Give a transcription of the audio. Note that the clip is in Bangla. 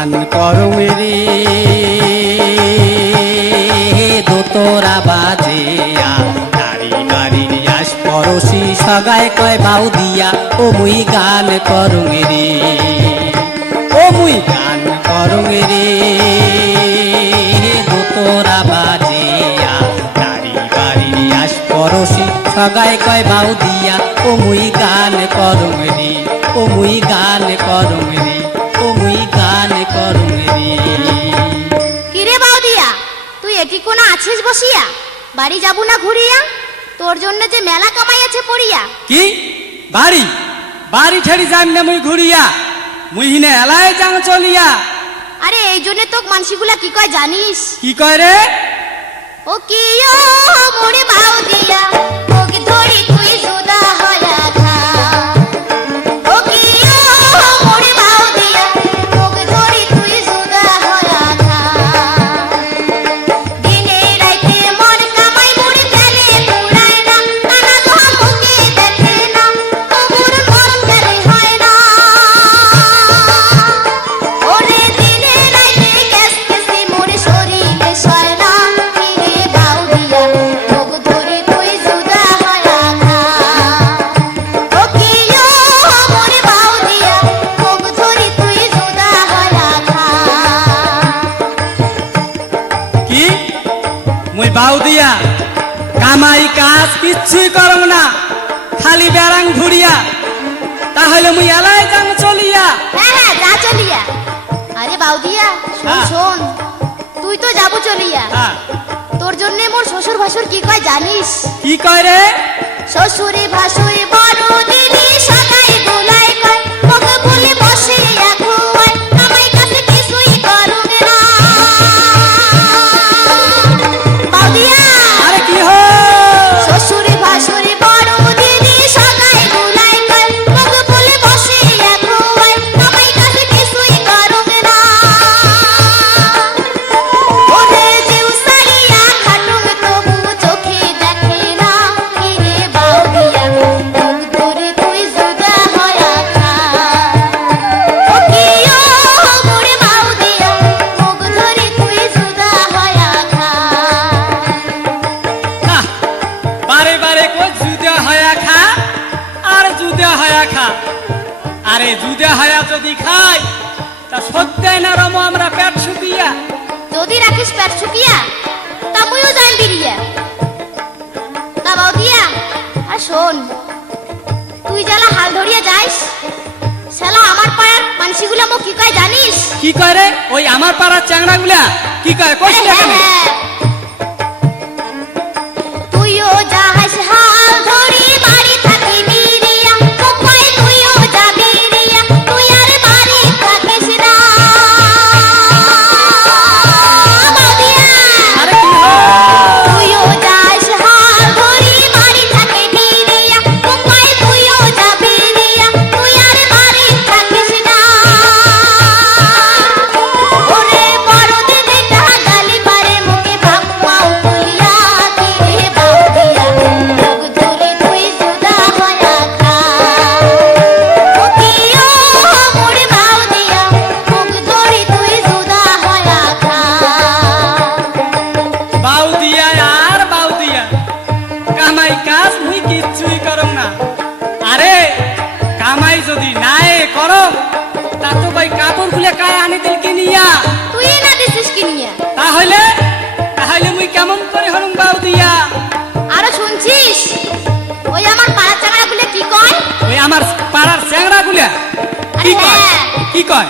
গান করং রে দোতরা বাজিয়া নারী বাড়ি আস পরশি সগায় কয় বাউ দিয়া, ও মুই গান করং রে ও মুই গান করং রে দোতরা বাজিয়া নারী বাড়ি আস পরশি সগায় কয় বাউ দিয়া, ও মুই গান করং রে ও মুই গান করং কোনো আছিস বসিয়া? বাড়ি যাব না ঘুরিয়া? তোর জন্য যে মেলা কামাইয়াছে আছে পড়িয়া। কি? বাড়ি? বাড়ি ছেড়ি যান না মুই ঘুরিয়া। মুই হিনে এলায় যাং চলিয়া। আরে এই জন্য তো মানসিগুলা কি কয় জানিস? কি কয় রে? ও কি ও মোরে বাউদিয়া ওকে ধরি তুই কি? মুই বাউ দিয়া কামাই কাজ কিচ্ছুই করং না খালি বেড়াং ঘুরিয়া। তাহলে মুই এলাই যাং চলিয়া। হ্যাঁ হ্যাঁ যা চলিয়া। আরে বাউদিয়া শোন হ্যাঁ। শোন তুই তো যাব চলিয়া। হ্যাঁ, তোর জন্য মোর শ্বশুর ভাসুর কি কয় জানিস? কি কয় রে? শ্বশুরে ভাসুরে বড় দিদি সদাই আরে জুদা হয়া যদি খাই তা সত্যি না রম আমরা পেট শুকিয়া? যদি রাখিস পেট শুকিয়া তা মুইও যাই বিরিয়া তা বাউদিয়া আর শোন তুই জ্বালা হাল ধরিয়া যাইস শালা আমার পাড়ার মানসিগুলো মো কি কয় জানিস? কি কয় রে? ওই আমার পাড়ার চ্যাংড়া গুলা কি কয়? কইস কিনিয়া। তুই না দিছিস কিনিয়া। তাহলে তাহলে মুই কেমন করে হলুম বাউ দিয়া? আরে শুনছিস? ওই আমার পাড়া চ্যাংড়া বলে কি কয়? ওই আমার পাড়ার চ্যাংড়া গুলে কি কয়? হ্যাঁ। কি কয়?